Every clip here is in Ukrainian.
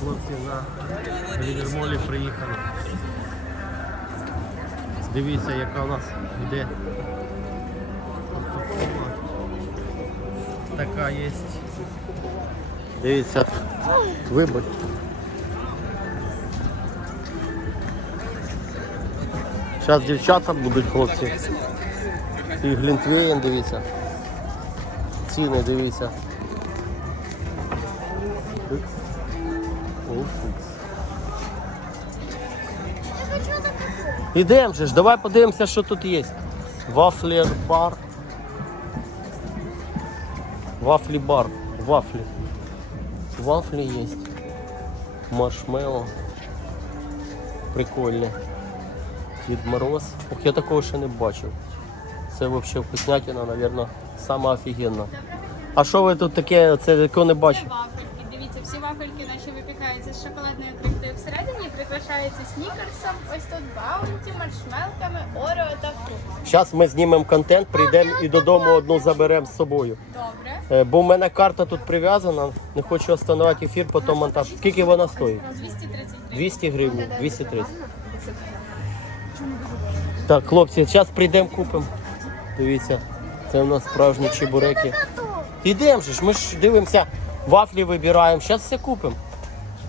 Хлопці на Лівермолі приїхали. Дивіться, яка у нас йде упаковка. Така є. Дивіться, вибор. Зараз дівчата будуть хлопці. І Глінтвейн, дивіться. Ціни, дивіться. Ідемо же ж, давай подивимося, що тут є. Вафлер бар. Вафлі бар. Вафлі. Вафлі є. Маршмеллоу. Прикольне. Дід Мороз. Ох, я такого ще не бачив. Це взагалі вкуснятина, мабуть, сама офігенна. А що ви тут таке, це якого не вафельки. Дивіться, всі вафельки наші випікаються з шоколадною крихтою всередині, прикрашаються снікерсом, ось тут баунті, маршмелками, орео та фруктами. Зараз ми знімемо контент, прийдемо і додому одну заберемо з собою. Добре. Е, Бо в мене карта тут прив'язана, не хочу остановити ефір, потім монтаж. Скільки вона стоїть? 230 гривень. 200 гривень, 230. Так, хлопці, зараз прийдемо купимо. Дивіться, це у нас справжні чебуреки. Йдемо же ж, ми ж дивимося, вафлі вибираємо, зараз все купимо.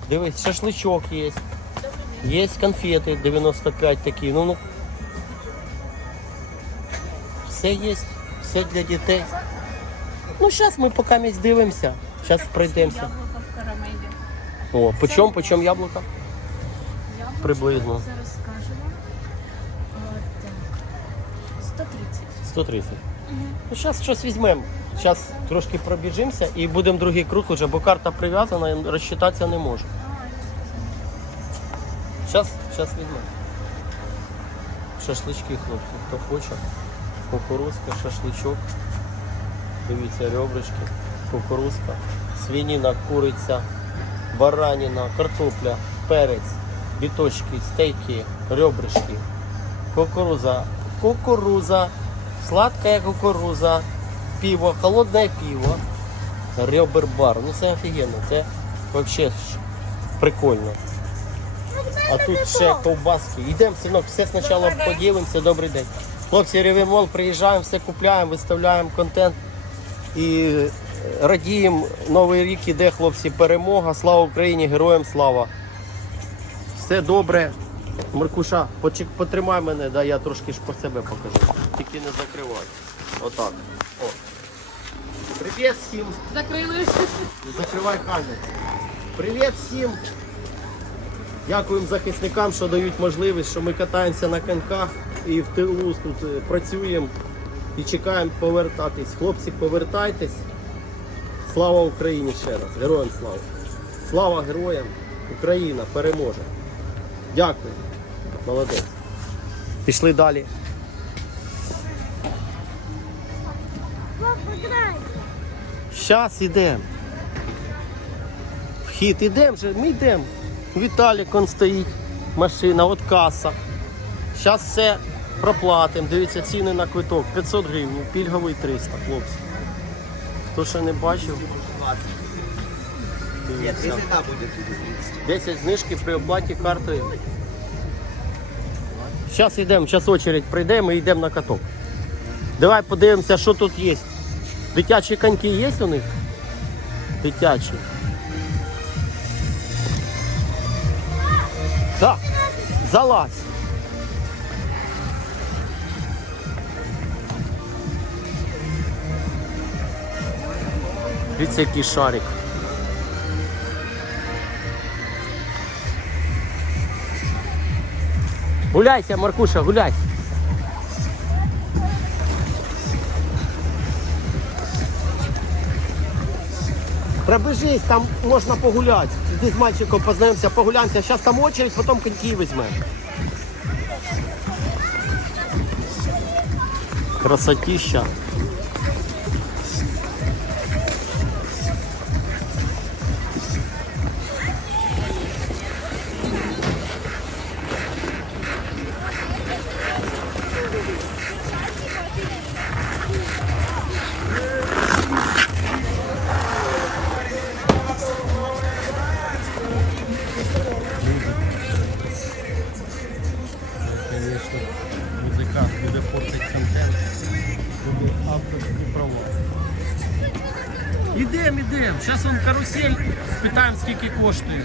Дивись, шашличок є. Є конфети 95 такі. Ну, ну. Все є, все для дітей. Ну, зараз ми поки місць дивимося. Зараз пройдемося. Яблуко в карамелі. О, по чому, по чому яблука? Приблизно. Зараз скажу вам. От так. 130. 130. Ну, зараз щось візьмемо. Зараз трошки пробіжимося і будемо другий круг уже, бо карта прив'язана і розчитатися не можу. Зараз, зараз візьмемо. Шашлички, хлопці, хто хоче. Кукурузка, шашличок. Дивіться, ребрышки, кукурузка, свинина, куриця, баранина, картопля, перець, біточки, стейки, ребрышки, кукуруза, кукуруза, сладкая кукуруза, пиво, холодное пиво, ребер бар. Ну це офігенно, це взагалі прикольно. А тут ще ковбаски. Йдемо, синок, все спочатку поділимося. Добрий день. Хлопці, Ревімол, приїжджаємо, все купляємо, виставляємо контент і е, радіємо. Новий рік іде, хлопці, перемога. Слава Україні, героям слава. Все добре. Маркуша, потримай мене, да, я трошки ж по себе покажу. Тільки не закривай. Отак. О. Привіт всім. Закрили. Закривай камеру. Привіт всім. Дякуємо захисникам, що дають можливість, що ми катаємося на коньках і в тилу тут е, працюємо і чекаємо повертатись. Хлопці, повертайтесь. Слава Україні ще раз. Героям слава. Слава героям. Україна переможе. Дякую. Молодець. Пішли далі. Щас ідемо. Вхід ідемо вже, ми йдемо. Віталік он стоїть, машина, от каса. Зараз все проплатимо. Дивіться, ціни на квиток. 500 гривень, пільговий 300, хлопці. Хто ще не бачив? Дивіться. 10 знижки при оплаті картою. Зараз йдемо, зараз очередь прийдемо і йдемо на каток. Давай подивимося, що тут є. Дитячі коньки є у них? Дитячі. Так, залазь. Дивіться, який шарик. Гуляйся, Маркуша, гуляй. Пробежись, там можна погуляти. Іди з мальчиком познаемся, погуляємося. Зараз там очередь, потім коньки возьмем. Красотища. авторські права. Ідемо, ідемо. Зараз он карусель, спитаємо, скільки коштує.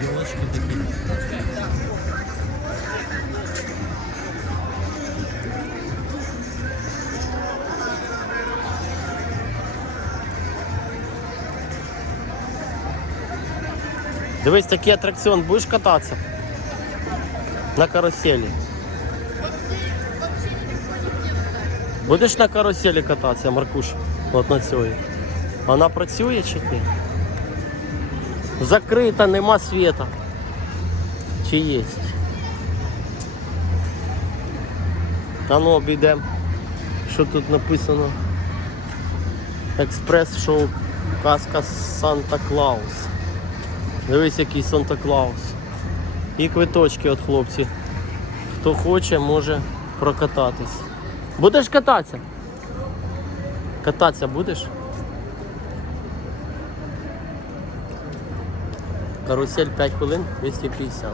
Білочки такі. Дивись, такий атракціон будеш кататися на каруселі. Будеш на каруселі кататися, Маркуш? От на цій. Вона працює чи ні? Закрита, нема світа. Чи є? А ну обійдемо. Що тут написано? Експрес-шоу Казка Санта-Клаус. Дивись, який Санта-Клаус. І квиточки від хлопців. Хто хоче, може прокататись. Будеш кататися? Кататися будеш? Карусель 5 хвилин 250.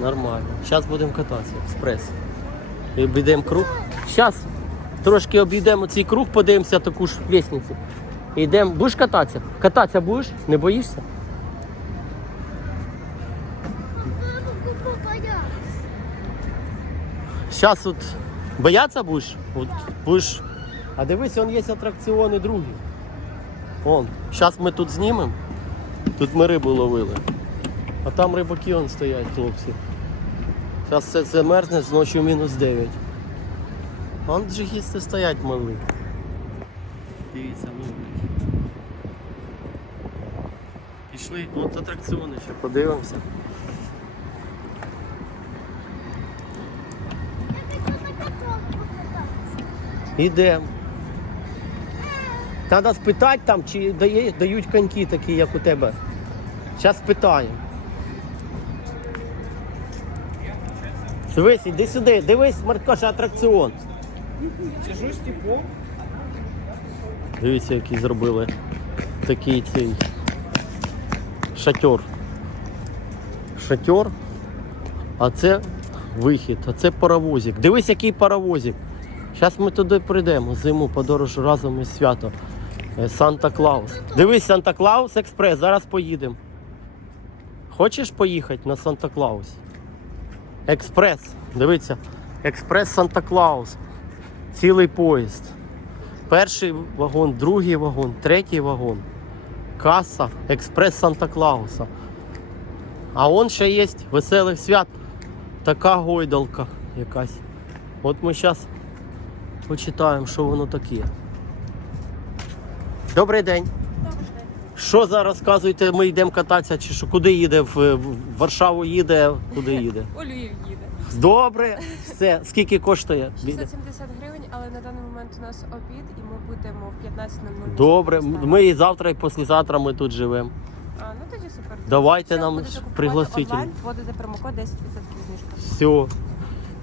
Нормально. Зараз будемо кататися. Експрес. І Обійдемо круг. Зараз трошки обійдемо цей круг, подивимося таку ж лестницю. І Йдемо. Будеш кататися? Кататися будеш? Не боїшся? Зараз тут бояться будеш? От будеш. А дивись, он є атракціони другі. Вон, зараз ми тут знімемо. Тут ми рибу ловили. А там рибаки он стоять, хлопці. Зараз все замерзне, з мінус 9. Вон джигісти стоять мали. Дивіться, ловлять. Пішли, от атракціони ще подивимося. Ідемо. Треба спитати там, чи дає, дають коньки такі, як у тебе. Зараз спитаємо. Дивись, іди сюди, дивись, Маркоша, атракціон. Сижу з типом. Дивіться, який зробили такий цей шатер. Шатер, а це вихід, а це паровозик. Дивись, який паровозик. Зараз ми туди прийдемо, зиму подорож разом із свято. Е, Санта-Клаус. Дивись, Санта-Клаус Експрес, зараз поїдемо. Хочеш поїхати на Санта-Клаус? Експрес. Дивіться. Експрес Санта-Клаус. Цілий поїзд. Перший вагон, другий вагон, третій вагон. Каса, експрес Санта-Клауса. А он ще є веселих свят. Така гойдалка якась. От ми зараз почитаємо, що воно таке. Добрий день. Що зараз розказуєте? Ми йдемо кататися, чи що? Куди їде? В, Варшаву їде, куди їде? У Львів їде. Добре, все. Скільки коштує? 670 гривень, але на даний момент у нас обід, і ми будемо в 15.00. Добре, ми і завтра, і післязавтра ми тут живемо. А, ну тоді супер. Давайте Якщо нам будете купувати пригласитель. онлайн, Вводите промокод 10% знижка. Все.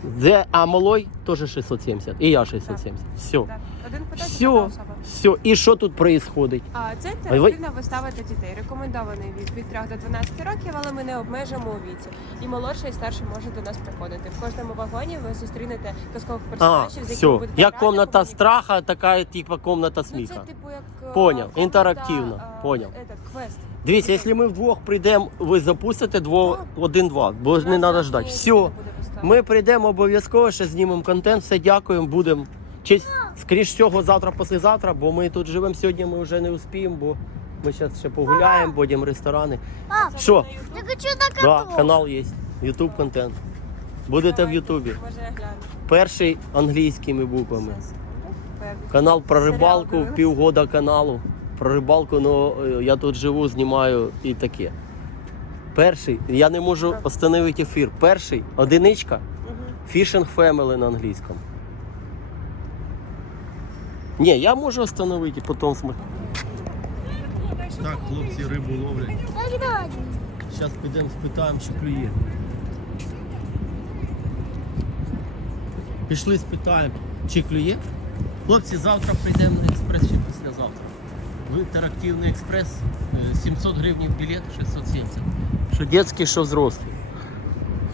Де, а малой теж 670. І я 670. Все. Так. Один питання Все. особа. Все. І що тут відбувається? А це інтерактивна вистава для дітей. Рекомендований від, від 3 до 12 років, але ми не обмежимо у віці. І молодший, і старший можуть до нас приходити. В кожному вагоні ви зустрінете казкових А, персонажів, з якими все. будете Як грати, комната комунікувати. страха, така типа комната Ну, це сміха. типу як е, Поняв, комната, інтерактивно, е, поняв. Этот, квест. Дивіться, якщо ми вдвох прийдемо, ви запустите дво, один-два, бо ж не треба ждати. Все. Ми прийдемо обов'язково, ще знімемо контент, все дякуємо, будемо. Чи скоріш всього завтра, післязавтра, бо ми тут живемо сьогодні, ми вже не успіємо, бо ми зараз ще погуляємо, будемо ресторани. Це Що? Я хочу на Да, канал є. Ютуб контент. Будете в Ютубі. Може я гляну. Перший англійськими буквами. Перший. Канал про рибалку, півгода каналу. Про рибалку, ну е, я тут живу, знімаю і таке. Перший, я не можу остановити ефір. Перший одиничка. Fishing Family на англійському. Ні, я можу остановити, потім см... Так, хлопці рибу ловлять. Зараз підемо спитаємо, чи клює. Пішли спитаємо, чи клює. Хлопці, завтра прийдемо на експрес чи післязавтра. В інтерактивний експрес е, 700 гривень білет, 670. Що дитячий, що взрослий.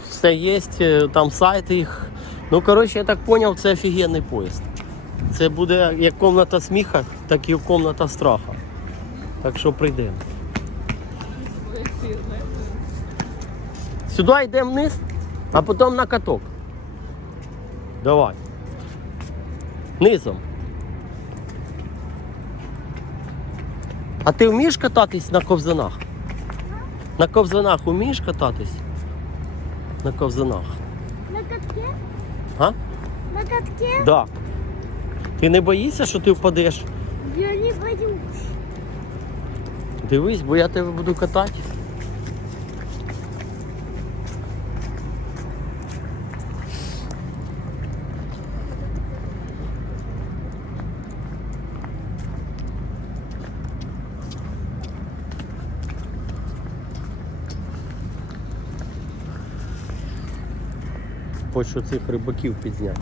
Все є, е, там сайт їх. Ну, коротше, я так зрозумів, це офігенний поїзд. Це буде як комната сміха, так і комната страха. Так що прийдемо. Сюди йдемо вниз, а потім на каток. Давай. Низом. А ти вмієш кататись на ковзанах? На ковзанах вмієш кататись? На ковзанах. На катке? А? На катке? Да. Ти не боїшся, що ти впадеш? Я не боюсь. Дивись, бо я тебе буду катати. Хочу цих рибаків підзняти.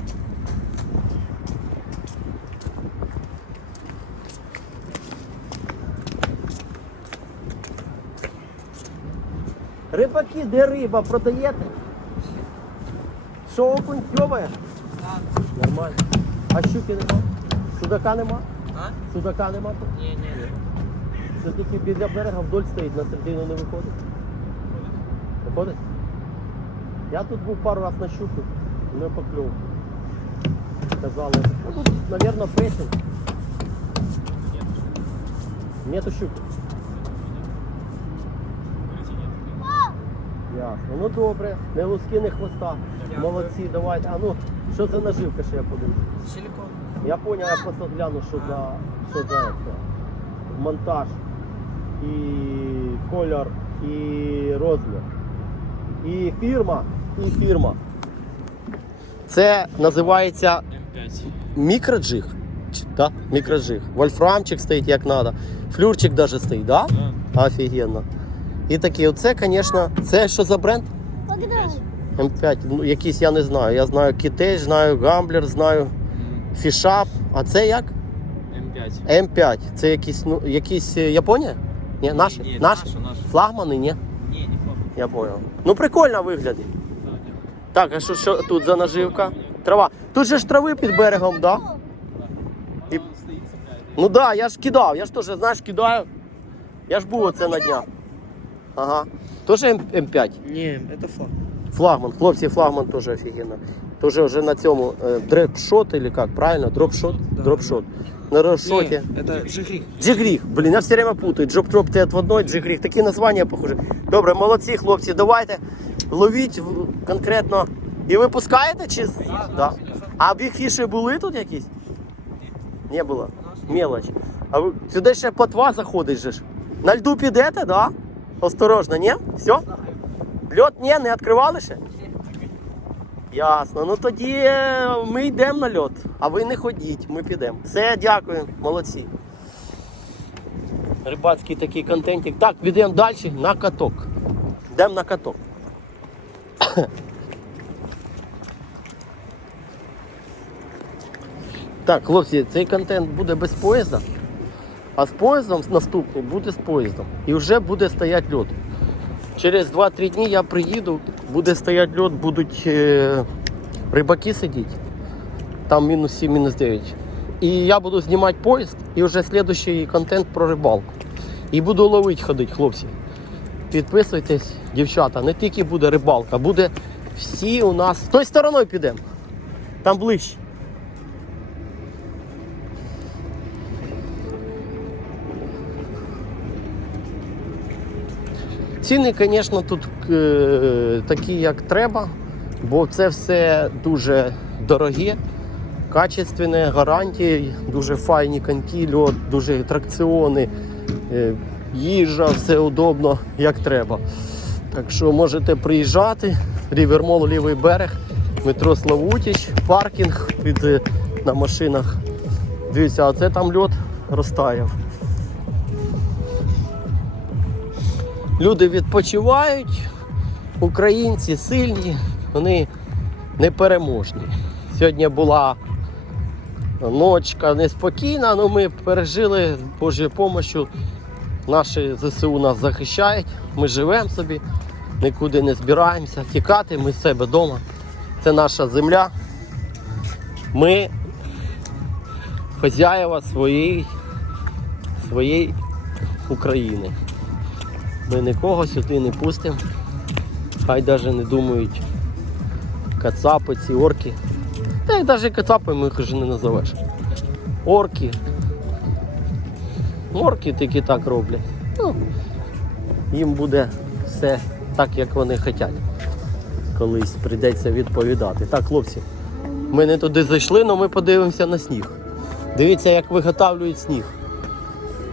Рибаки, де риба? Продаєте? Що окунь кльоваєш? Нормально. А щуки нема? Судака нема? А? Судака нема тут? Ні, ні, ні. Це тільки біля берега вдоль стоїть, на середину не виходить. Виходить? Я тут був пару на щуку, не поклюв. Сказали, ну тут, мабуть, пресінг. Нету щуки. Ясно. Ну добре, не луски, не хвоста. Молодці, давайте. А ну, що це наживка, що я подивлюсь? Силикон. Я понял, я просто гляну, що за, що за це. Монтаж і колір, і розмір. І фірма, і фірма. Це називається М5. мікроджиг. Да? Мікроджиг. Вольфрамчик стоїть як треба. Флюрчик навіть стоїть, да? Да. Офігенно. І такі, оце, звісно, це що за бренд? М5, ну якийсь я не знаю. Я знаю Кітей, знаю Гамблер, знаю Фішап. А це як? М5. М5. Це якісь, ну, якісь е, Японія? Ні, наші? Ні, наші? наша, наша. Флагмани, ні? Ні, не похуй. Я понял. Ну прикольно виглядить. Так, а що, що тут за наживка? Трава. Тут же ж трави під берегом, да? І... Ну да, я ж кидав, я ж теж, знаєш, кидаю. Я ж був оце на днях. Ага. Тоже М- М5. Ні, це флаг. Флагман, хлопці, флагман теж офігенно. Тоже вже на цьому е, дропшот или как, правильно? Дропшот? Да. Дропшот. На дропшоті. це жигрі. Джигріх, блін, я все время путаю. Джоп-троп ти в одной, джигріх. Такі названня похожі. Добре, молодці, хлопці, давайте ловіть конкретно. І ви пускаєте чи? Да. А бігфіші були тут якісь? Не було. Мелоч. А ви сюди ще плотва заходить же ж. На льду підете, да? Осторожно, ні? Все? Льот ні, не відкривали ще? Ясно. Ну тоді е, ми йдемо на льот, а ви не ходіть, ми підемо. Все, дякую, молодці. Рибацький такий контентик. Так, підемо далі на каток. Йдемо на каток. Так, хлопці, цей контент буде без поїзда, а з поїздом наступний буде з поїздом. І вже буде стояти льот. Через 2-3 дні я приїду, буде стояти льот, будуть е, рибаки сидіти. Там мінус 7, мінус 9. І я буду знімати поїзд і вже слідуючий контент про рибалку. І буду ловити ходити, хлопці. Підписуйтесь, дівчата, не тільки буде рибалка, буде всі у нас. З тої стороною підемо. Там ближче. Ціни, звісно, тут е, такі, як треба, бо це все дуже дороге, качественне, гарантії, дуже файні коньки, льот, дуже атракціони, е, їжа, все удобно, як треба. Так що можете приїжджати, Рівермол, лівий берег, метро Славутіч, паркінг під, е, на машинах. Дивіться, а це там льот розтаяв. Люди відпочивають, українці сильні, вони непереможні. Сьогодні була ночка неспокійна, але ми пережили Божою допомогою. Наші ЗСУ нас захищають, ми живемо собі, нікуди не збираємося. Тікати, ми з себе вдома. Це наша земля. Ми хазяєва своєї, своєї України. Ми нікого сюди не пустимо. Хай навіть не думають кацапи, ці орки. Та й навіть кацапами їх вже не називеш. Орки. Орки тільки так роблять. Ну, їм буде все так, як вони хочуть. Колись прийдеться відповідати. Так, хлопці, ми не туди зайшли, але ми подивимося на сніг. Дивіться, як виготовлюють сніг.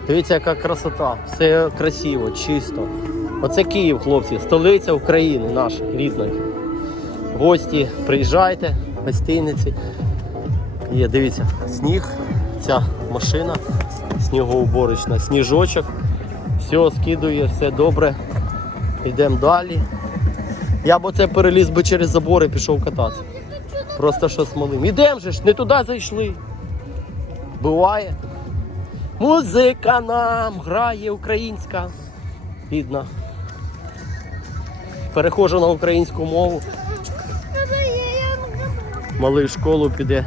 Дивіться, яка красота. Все красиво, чисто. Оце Київ, хлопці, столиця України нашої рідної. Гості, приїжджайте, гостиниці. Є, дивіться, сніг, ця машина, снігоуборочна, сніжочок. Все скидує, все добре. Йдемо далі. Я б оце переліз би через забор і пішов кататися. Просто що смолим. Ідемо же ж, не туди зайшли. Буває. Музика нам грає українська. Рідна. Перехожу на українську мову. Малий в школу піде.